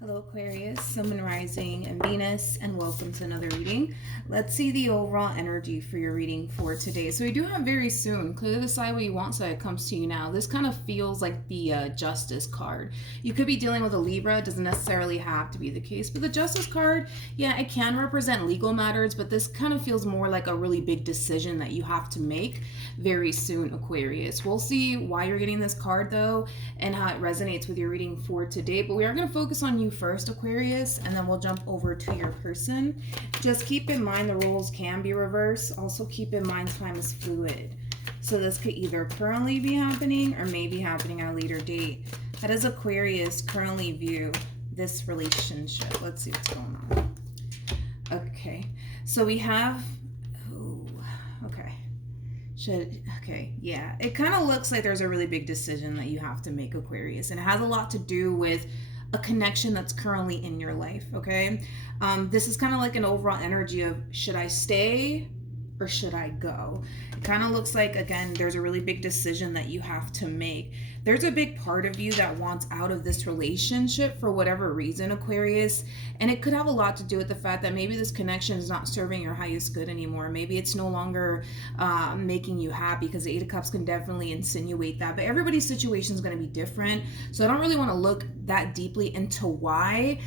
Hello Aquarius, Sun, Moon, Rising, and Venus, and welcome to another reading. Let's see the overall energy for your reading for today. So we do have very soon. Clearly decide what you want so it comes to you now. This kind of feels like the Justice card. You could be dealing with a Libra. It doesn't necessarily have to be the case. But the Justice card, yeah, it can represent legal matters, but this kind of feels more like a really big decision that you have to make very soon, Aquarius. We'll see why you're getting this card though and how it resonates with your reading for today. But we are going to focus on you first, Aquarius, and then we'll jump over to your person. Just keep in mind the roles can be reversed. Also keep in mind time is fluid. So this could either currently be happening or maybe happening at a later date. How does Aquarius currently view this relationship? Let's see what's going on. Okay, so we have, yeah. It kind of looks like there's a really big decision that you have to make, Aquarius. And it has a lot to do with a connection that's currently in your life, okay? This is kind of like an overall energy of, should I stay or should I go? It kind of looks like, again, there's a really big decision that you have to make. There's a big part of you that wants out of this relationship for whatever reason, Aquarius. And it could have a lot to do with the fact that maybe this connection is not serving your highest good anymore. Maybe it's no longer making you happy, because the Eight of Cups can definitely insinuate that. But everybody's situation is going to be different. So I don't really want to look that deeply into why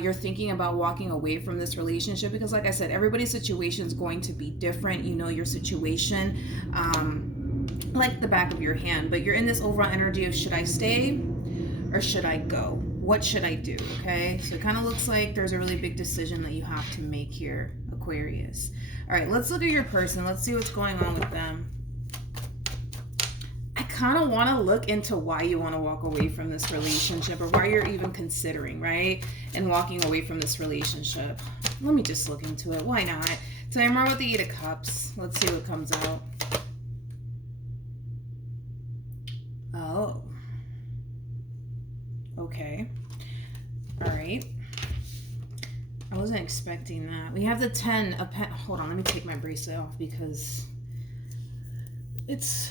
you're thinking about walking away from this relationship, because like I said, everybody's situation is going to be different. You know your situation like the back of your hand, but you're in this overall energy of, should I stay or should I go? What should I do? Okay, so it kind of looks like there's a really big decision that you have to make here, Aquarius. All right, let's look at your person. Let's see what's going on with them. I kind of want to look into why you want to walk away from this relationship, or why you're even considering, right, and walking away from this relationship. Let me just look into it. Why not? Tell me more about the Eight of Cups. Let's see what comes out. Oh. Okay. All right. I wasn't expecting that. We have the 10 of hold on, let me take my bracelet off because it's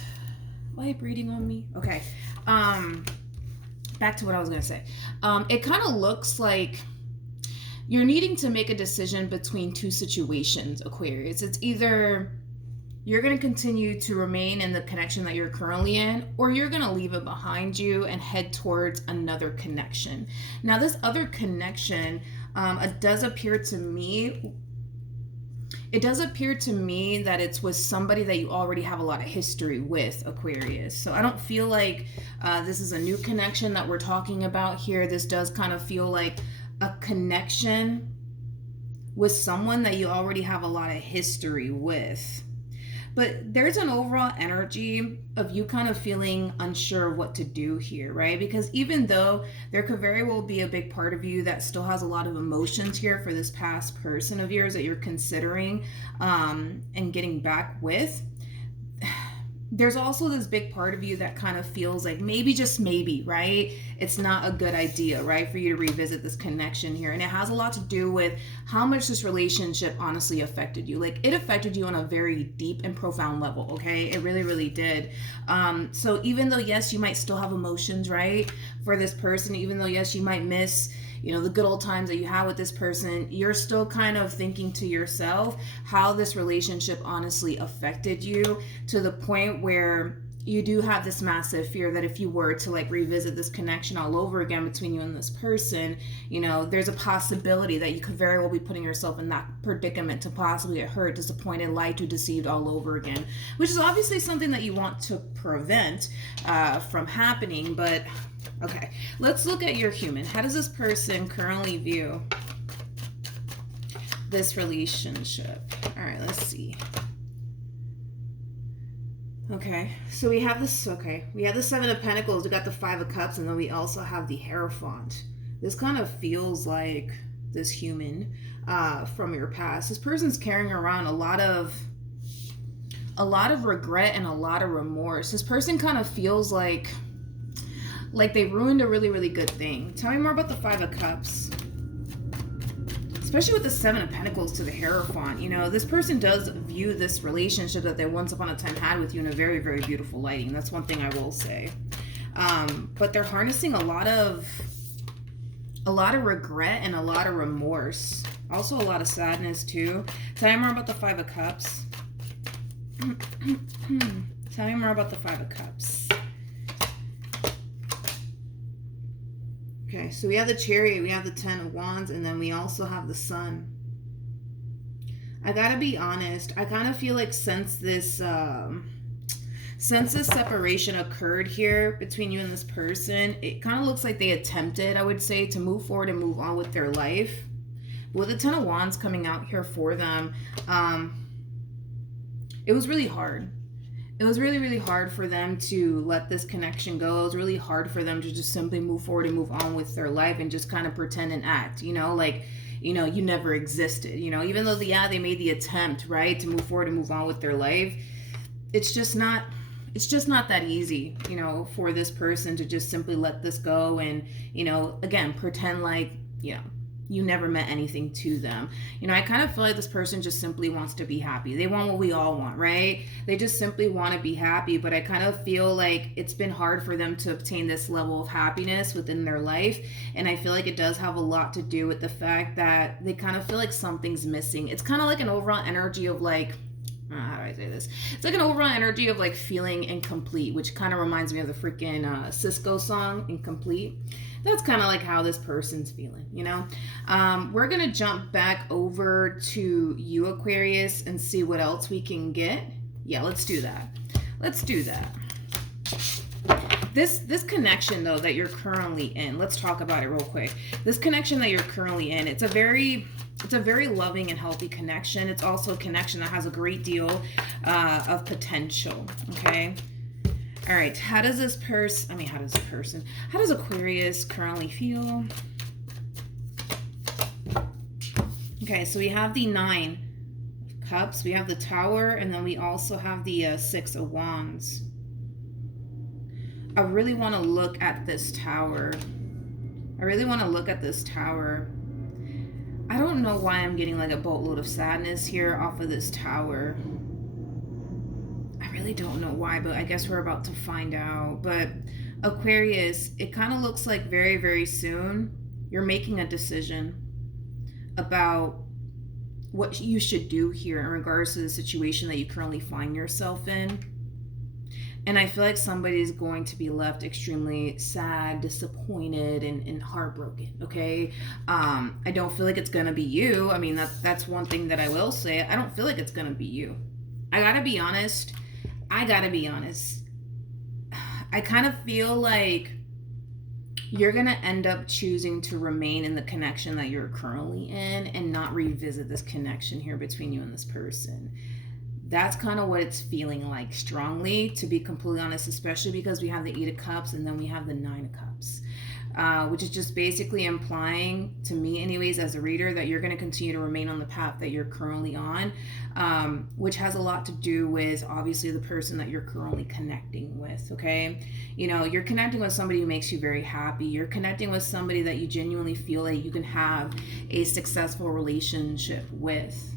vibrating on me. Okay. Back to what I was going to say. It kind of looks like you're needing to make a decision between two situations, Aquarius. It's either you're going to continue to remain in the connection that you're currently in, or you're going to leave it behind you and head towards another connection. Now, this other connection, it does appear to me that it's with somebody that you already have a lot of history with, Aquarius. So I don't feel like this is a new connection that we're talking about here. This does kind of feel like a connection with someone that you already have a lot of history with. But there's an overall energy of you kind of feeling unsure of what to do here, right? Because even though there could very well be a big part of you that still has a lot of emotions here for this past person of yours that you're considering and getting back with, there's also this big part of you that kind of feels like maybe, just maybe, right, it's not a good idea, right, for you to revisit this connection here. And it has a lot to do with how much this relationship honestly affected you. Like, it affected you on a very deep and profound level, okay? It really, really did. So even though, yes, you might still have emotions, right, for this person, even though, yes, you might miss, you know, the good old times that you had with this person, you're still kind of thinking to yourself how this relationship honestly affected you, to the point where you do have this massive fear that if you were to like revisit this connection all over again between you and this person, you know, there's a possibility that you could very well be putting yourself in that predicament to possibly get hurt, disappointed, lied to, deceived all over again, which is obviously something that you want to prevent from happening. But okay, let's look at your human. How does this person currently view this relationship? All right, let's see. Okay, so we have this, we have the Seven of Pentacles, we got the Five of Cups, and then we also have the Hierophant. This kind of feels like this human from your past. This person's carrying around a lot of regret and a lot of remorse. This person kind of feels like they ruined a really, really good thing. Tell me more about the Five of Cups. Especially with the Seven of Pentacles to the Hierophant. You know, this person does view this relationship that they once upon a time had with you in a very, very beautiful lighting. That's one thing I will say. But they're harnessing a lot of a lot of regret and a lot of remorse. Also a lot of sadness too. Tell me more about the Five of Cups. Tell me more about the Five of Cups. Okay, so we have the Chariot, we have the Ten of Wands, and then we also have the Sun. I gotta be honest, I kind of feel like since this separation occurred here between you and this person, it kind of looks like they attempted, I would say, to move forward and move on with their life. But with the Ten of Wands coming out here for them, it was really hard. It was really, really hard for them to let this connection go. It was really hard for them to just simply move forward and move on with their life and just kind of pretend and act, you know, like, you know, you never existed, you know, even though they made the attempt, right, to move forward and move on with their life. It's just not that easy, you know, for this person to just simply let this go and, you know, again, pretend like, you know, you never meant anything to them. You know, I kind of feel like this person just simply wants to be happy. They want what we all want, right? They just simply want to be happy, but I kind of feel like it's been hard for them to obtain this level of happiness within their life. And I feel like it does have a lot to do with the fact that they kind of feel like something's missing. It's kind of like an overall energy of like, how do I say this? It's like an overall energy of like feeling incomplete, which kind of reminds me of the freaking Cisco song, Incomplete. That's kind of like how this person's feeling, you know? We're going to jump back over to you, Aquarius, and see what else we can get. Yeah, let's do that. Let's do that. This connection, though, that you're currently in, let's talk about it real quick. This connection that you're currently in, it's a very loving and healthy connection. It's also a connection that has a great deal of potential, okay? All right, how does Aquarius currently feel? Okay, so we have the Nine of Cups, we have the Tower, and then we also have the Six of Wands. I really want to look at this Tower. I don't know why I'm getting like a boatload of sadness here off of this Tower. I really don't know why, but I guess we're about to find out. But Aquarius, it kind of looks like very, very soon you're making a decision about what you should do here in regards to the situation that you currently find yourself in. And I feel like somebody's going to be left extremely sad, disappointed, and heartbroken, okay? I don't feel like it's going to be you. I mean, that's one thing that I will say. I don't feel like it's going to be you. I gotta be honest. I kind of feel like you're going to end up choosing to remain in the connection that you're currently in and not revisit this connection here between you and this person. That's kind of what it's feeling like strongly, to be completely honest, especially because we have the Eight of Cups and then we have the Nine of Cups, which is just basically implying to me anyways as a reader that you're going to continue to remain on the path that you're currently on, which has a lot to do with obviously the person that you're currently connecting with, okay? You know, you're connecting with somebody who makes you very happy. You're connecting with somebody that you genuinely feel like you can have a successful relationship with.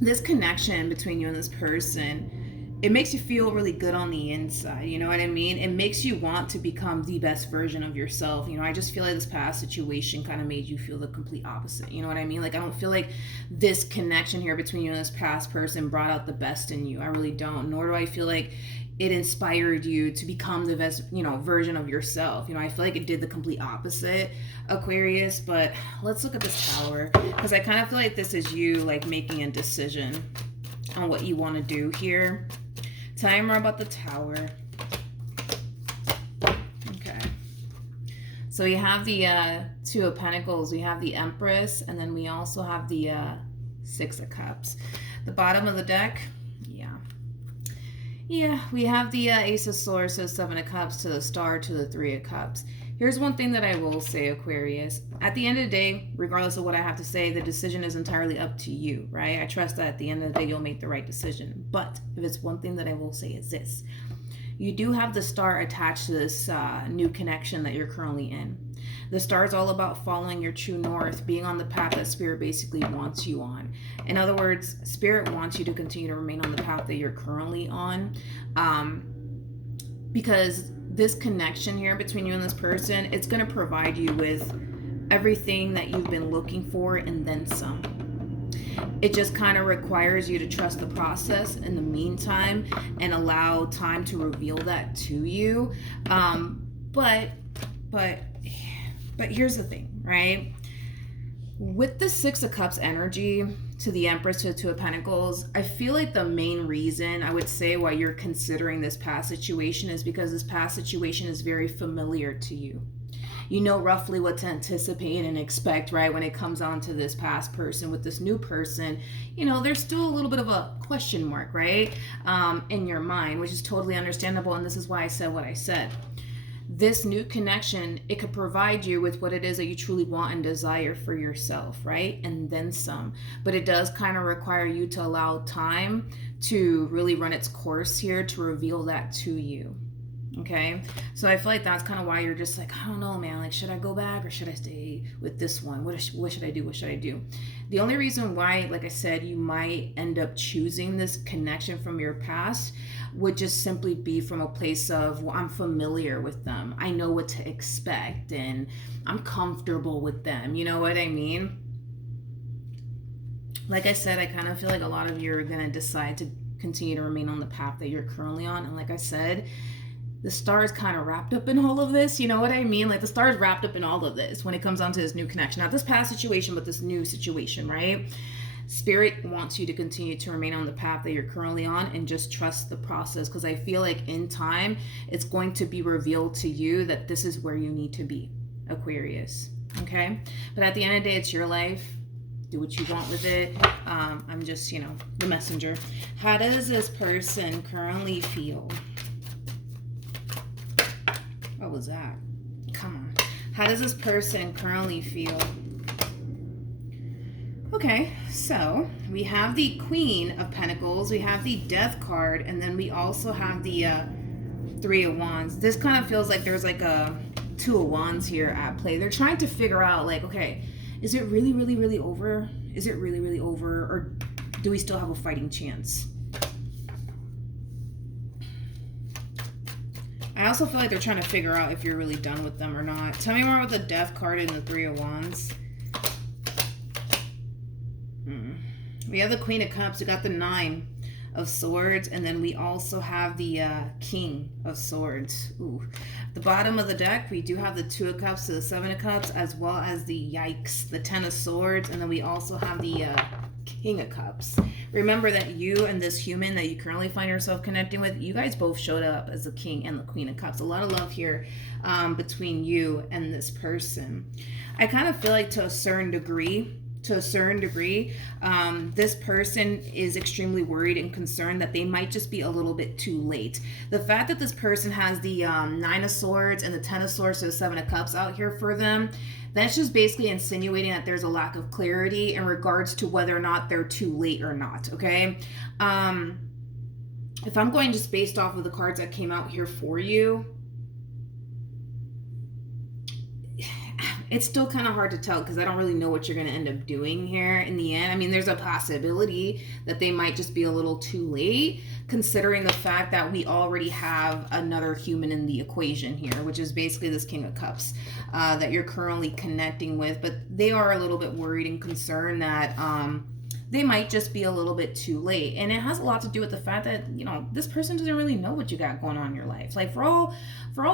This connection between you and this person, it makes you feel really good on the inside, you know what I mean? It makes you want to become the best version of yourself. You know, I just feel like this past situation kind of made you feel the complete opposite, you know what I mean? Like, I don't feel like this connection here between you and this past person brought out the best in you. I really don't. Nor do I feel like it inspired you to become the best, you know, version of yourself. You know, I feel like it did the complete opposite, Aquarius. But let's look at this Tower, because I kind of feel like this is you like making a decision on what you want to do here. Tell me more about the Tower. Okay, so we have the Two of Pentacles, we have the Empress, and then we also have the Six of Cups. The bottom of the deck, yeah, we have the Ace of Swords to the Seven of Cups, to the Star, to the Three of Cups. Here's one thing that I will say, Aquarius. At the end of the day, regardless of what I have to say, the decision is entirely up to you, right? I trust that at the end of the day, you'll make the right decision. But if it's one thing that I will say is this. You do have the Star attached to this new connection that you're currently in. The Star is all about following your true north, being on the path that Spirit basically wants you on. In other words, Spirit wants you to continue to remain on the path that you're currently on, because this connection here between you and this person, it's going to provide you with everything that you've been looking for and then some. It just kind of requires you to trust the process in the meantime and allow time to reveal that to you. But here's the thing, right? With the Six of Cups energy to the Empress to the Two of Pentacles, I feel like the main reason I would say why you're considering this past situation is because this past situation is very familiar to you. You know roughly what to anticipate and expect, right? When it comes on to this past person. With this new person, you know, there's still a little bit of a question mark, right? In your mind, which is totally understandable. And this is why I said what I said. This new connection, it could provide you with what it is that you truly want and desire for yourself, right? And then some. But it does kind of require you to allow time to really run its course here to reveal that to you. Okay, so I feel like that's kind of why you're just like, I don't know, man, like, should I go back or should I stay with this one? What should I do? What should I do? The only reason why, like I said, you might end up choosing this connection from your past would just simply be from a place of, well, I'm familiar with them. I know what to expect and I'm comfortable with them. You know what I mean? Like I said, I kind of feel like a lot of you are going to decide to continue to remain on the path that you're currently on. And like I said, the stars kind of wrapped up in all of this, you know what I mean? Like the stars wrapped up in all of this when it comes down to this new connection. Not this past situation, but this new situation, right? Spirit wants you to continue to remain on the path that you're currently on and just trust the process, because I feel like in time, it's going to be revealed to you that this is where you need to be, Aquarius, okay? But at the end of the day, it's your life. Do what you want with it. I'm just, you know, the messenger. How does this person currently feel? What was that? Come on. How does this person currently feel? Okay, so we have the Queen of Pentacles, we have the Death card, and then we also have the Three of Wands. This kind of feels like there's like a Two of Wands here at play. They're trying to figure out, like, okay, is it really, really, really over? Is it really, really over? Or do we still have a fighting chance? I also feel like they're trying to figure out if you're really done with them or not. Tell me more about the Death card and the Three of Wands. We have the Queen of Cups. We got the Nine of Swords. And then we also have the King of Swords. Ooh. The bottom of the deck, we do have the Two of Cups to the Seven of Cups, as well as the Yikes, the Ten of Swords. And then we also have the King of Cups. Remember that you and this human that you currently find yourself connecting with, you guys both showed up as the King and the Queen of Cups. A lot of love here between you and this person. I kind of feel like to a certain degree, this person is extremely worried and concerned that they might just be a little bit too late. The fact that this person has the Nine of Swords and the Ten of Swords to the Seven of Cups out here for them, that's just basically insinuating that there's a lack of clarity in regards to whether or not they're too late or not, okay? If I'm going just based off of the cards that came out here for you, it's still kind of hard to tell because I don't really know what you're going to end up doing here in the end. I mean, there's a possibility that they might just be a little too late, considering the fact that we already have another human in the equation here, which is basically this King of Cups that you're currently connecting with. But they are a little bit worried and concerned that they might just be a little bit too late. And it has a lot to do with the fact that, you know, this person doesn't really know what you got going on in your life. Like, for all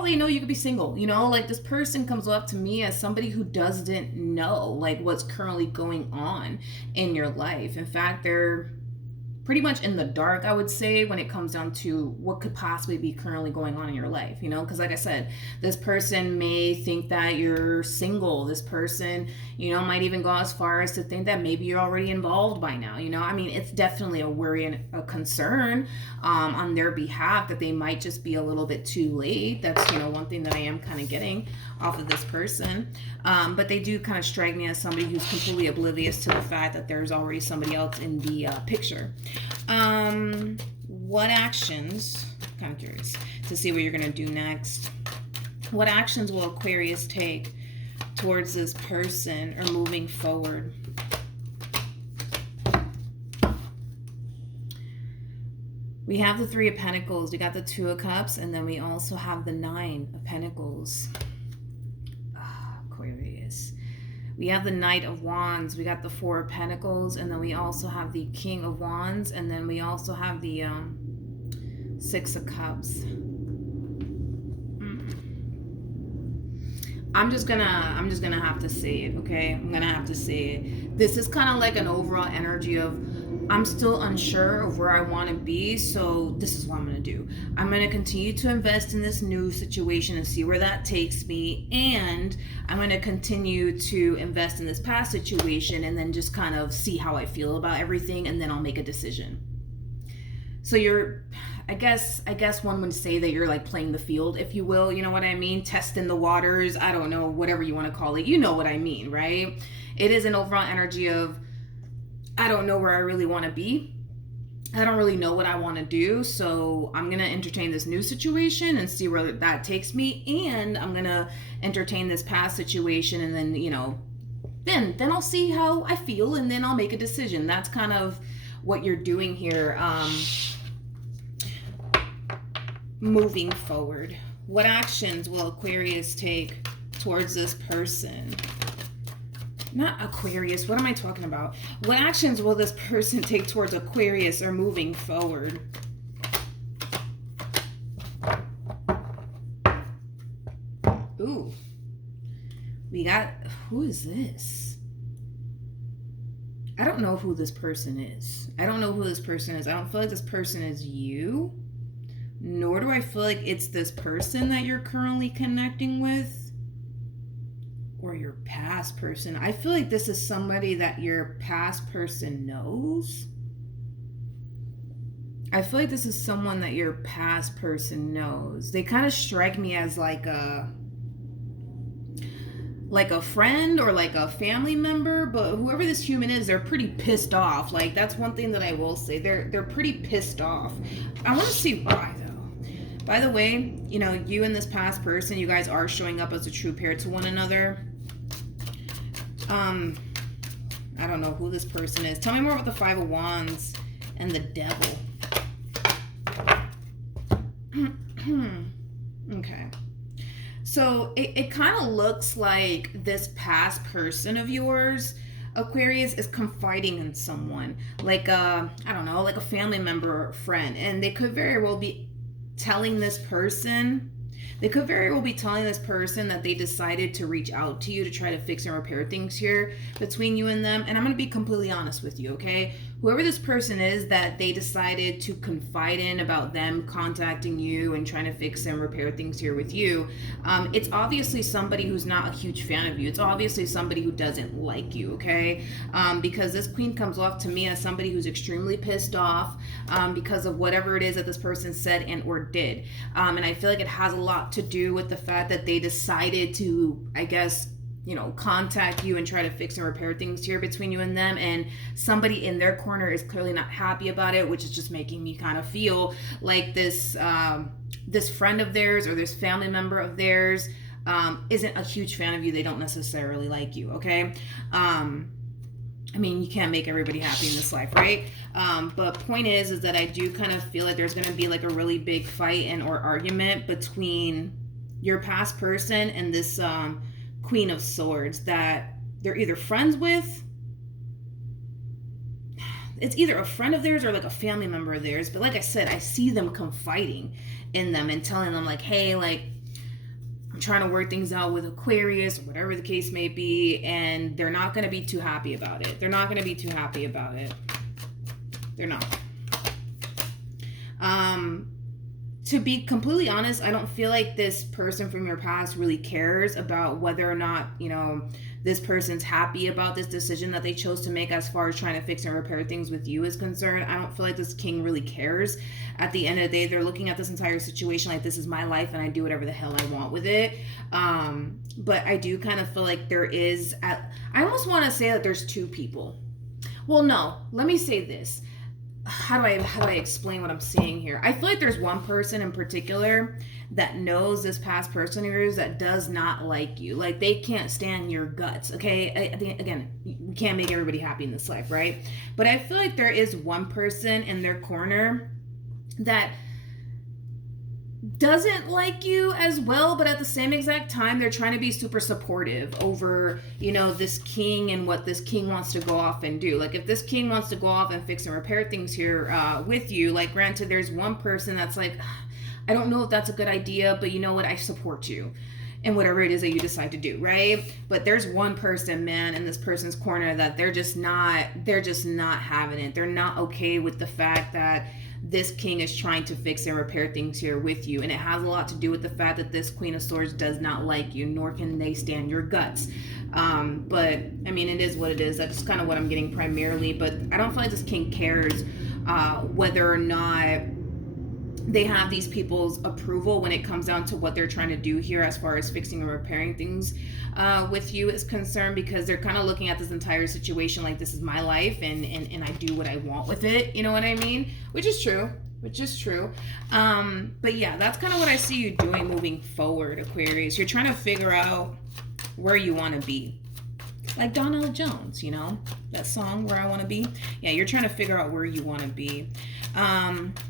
they know, you could be single, you know? Like, this person comes up to me as somebody who doesn't know, like, what's currently going on in your life. In fact, they're pretty much in the dark, I would say, when it comes down to what could possibly be currently going on in your life, you know? Because like I said, this person may think that you're single. This person, you know, might even go as far as to think that maybe you're already involved by now, you know? I mean, it's definitely a worry and a concern on their behalf that they might just be a little bit too late. That's, you know, one thing that I am kind of getting off of this person. But they do kind of strike me as somebody who's completely oblivious to the fact that there's already somebody else in the picture. What actions, I'm kind of curious to see what you're going to do next. What actions will Aquarius take towards this person or moving forward? We have the Three of Pentacles, we got the Two of Cups, and then we also have the Nine of Pentacles. Aquarius. We have the Knight of Wands, we got the Four of Pentacles, and then we also have the King of Wands, and then we also have the Six of Cups. I'm just gonna have to say it, okay? I'm gonna have to say it. This is kind of like an overall energy of, I'm still unsure of where I want to be, so this is what I'm going to do. I'm going to continue to invest in this new situation and see where that takes me, and I'm going to continue to invest in this past situation and then just kind of see how I feel about everything, and then I'll make a decision. So you're, I guess one would say that you're like playing the field, if you will, you know what I mean? Testing the waters, I don't know, whatever you want to call it. You know what I mean, right? It is an overall energy of, I don't know where I really want to be. I don't really know what I want to do. So I'm going to entertain this new situation and see where that takes me. And I'm going to entertain this past situation. And then, you know, then I'll see how I feel, and then I'll make a decision. That's kind of what you're doing here. Moving forward, what actions will Aquarius take towards this person? Not Aquarius, what am I talking about? What actions will this person take towards Aquarius or moving forward? Ooh. We got, who is this? I don't know who this person is. I don't know who this person is. I don't feel like this person is you. Nor do I feel like it's this person that you're currently connecting with. Or your past person. I feel like this is somebody that your past person knows. I feel like this is someone that your past person knows. They kind of strike me as like a friend or like a family member, but whoever this human is, they're pretty pissed off. Like, that's one thing that I will say. They're pretty pissed off. I want to see why though. By the way, you know, you and this past person, you guys are showing up as a true pair to one another. I don't know who this person is. Tell me more about the Five of Wands and the Devil. Okay. So it kind of looks like this past person of yours, Aquarius, is confiding in someone. Like I don't know, like a family member or friend. And they could very well be telling this person, that they decided to reach out to you to try to fix and repair things here between you and them. And I'm going to be completely honest with you, okay? Whoever this person is that they decided to confide in about them contacting you and trying to fix and repair things here with you, it's obviously somebody who's not a huge fan of you. It's obviously somebody who doesn't like you, okay? Because this queen comes off to me as somebody who's extremely pissed off because of whatever it is that this person said and or did. And I feel like it has a lot to do with the fact that they decided to, I guess, you know, contact you and try to fix and repair things here between you and them, and somebody in their corner is clearly not happy about it, which is just making me kind of feel like this this friend of theirs or this family member of theirs isn't a huge fan of you. They don't necessarily like you, okay? I mean, you can't make everybody happy in this life, right? But point is that I do kind of feel like there's going to be like a really big fight and or argument between your past person and this Queen of Swords that they're either friends with. It's either a friend of theirs or like a family member of theirs. But like I said, I see them confiding in them and telling them like, hey, like, I'm trying to work things out with Aquarius or whatever the case may be. And they're not going to be too happy about it. They're not going to be too happy about it. They're not. To be completely honest, I don't feel like this person from your past really cares about whether or not, you know, this person's happy about this decision that they chose to make as far as trying to fix and repair things with you is concerned. I don't feel like this king really cares. At the end of the day, they're looking at this entire situation like this is my life and I do whatever the hell I want with it. But I do kind of feel like there is, I almost want to say that there's two people. Well, no, let me say this. How do I explain what I'm seeing here? I feel like there's one person in particular that knows this past person of yours that does not like you. Like, they can't stand your guts, okay? I think, again, we can't make everybody happy in this life, right? But I feel like there is one person in their corner that doesn't like you as well, but at the same exact time they're trying to be super supportive over, you know, this king and what this king wants to go off and do. Like if this king wants to go off and fix and repair things here with you, like granted there's one person that's like, I don't know if that's a good idea, but you know what, I support you and whatever it is that you decide to do, right? But there's one person, man, in this person's corner that they're just not having it. They're not okay with the fact that this king is trying to fix and repair things here with you. And it has a lot to do with the fact that this Queen of Swords does not like you, nor can they stand your guts. But I mean, it is what it is. That's kind of what I'm getting primarily. But I don't feel like this king cares whether or not they have these people's approval when it comes down to what they're trying to do here as far as fixing and repairing things with you is concerned, because they're kind of looking at this entire situation like this is my life and I do what I want with it, you know what I mean? Which is true. But yeah, that's kind of what I see you doing moving forward, Aquarius. You're trying to figure out where you want to be. Like Donell Jones, you know, that song, Where I Want to Be. Yeah, you're trying to figure out where you want to be.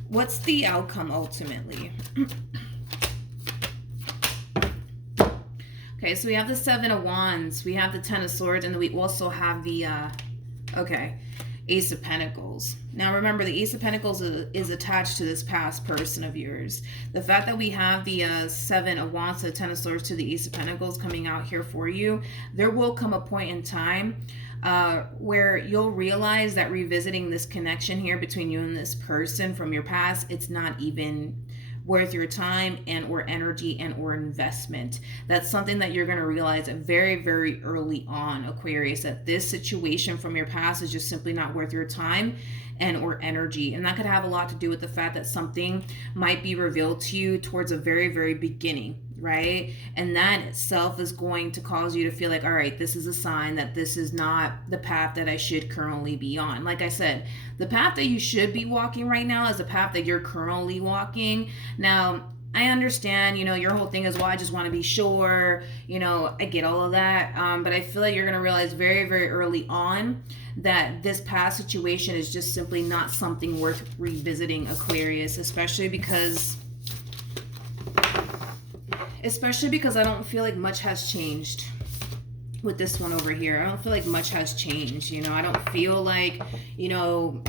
What's the outcome ultimately? Okay, so we have the Seven of Wands, we have the Ten of Swords, and then we also have the, Ace of Pentacles. Now remember, the Ace of Pentacles is attached to this past person of yours. The fact that we have the Seven of Wands, the Ten of Swords to the Ace of Pentacles coming out here for you, there will come a point in time where you'll realize that revisiting this connection here between you and this person from your past, it's not even worth your time and or energy and or investment. That's something that you're going to realize very, very early on, Aquarius, that this situation from your past is just simply not worth your time and or energy. And that could have a lot to do with the fact that something might be revealed to you towards a very, very beginning, right? And that itself is going to cause you to feel like, all right, this is a sign that this is not the path that I should currently be on. Like I said, the path that you should be walking right now is the path that you're currently walking. Now, I understand, you know, your whole thing is, well, I just want to be sure, you know, I get all of that. But I feel like you're going to realize very, very early on that this past situation is just simply not something worth revisiting, Aquarius, especially because I don't feel like much has changed with this one over here. I don't feel like much has changed, you know. I don't feel like, you know,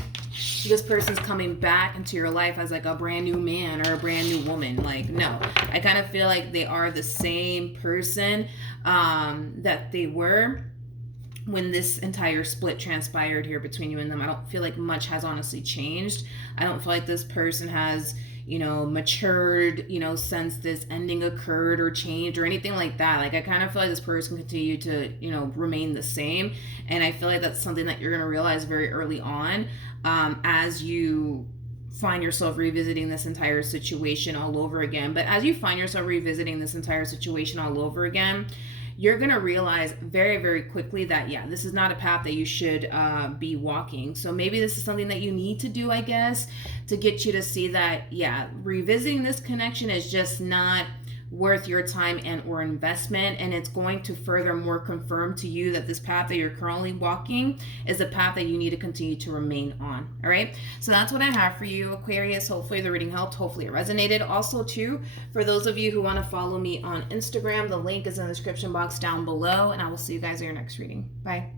this person's coming back into your life as like a brand new man or a brand new woman. Like, no, I kind of feel like they are the same person that they were when this entire split transpired here between you and them. I don't feel like much has honestly changed. I don't feel like this person has, you know, matured, you know, since this ending occurred or changed or anything like that. Like, I kind of feel like this person continue to, you know, remain the same. And I feel like that's something that you're going to realize very early on as you find yourself revisiting this entire situation all over again. But as you find yourself revisiting this entire situation all over again, you're going to realize very, very quickly that, yeah, this is not a path that you should be walking. So maybe this is something that you need to do, I guess, to get you to see that, yeah, revisiting this connection is just not worth your time and or investment, and it's going to furthermore confirm to you that this path that you're currently walking is a path that you need to continue to remain on. All right, so that's what I have for you, Aquarius. Hopefully the reading helped, hopefully it resonated. Also too, for those of you who want to follow me on Instagram, the link is in the description box down below, and I will see you guys in your next reading. Bye.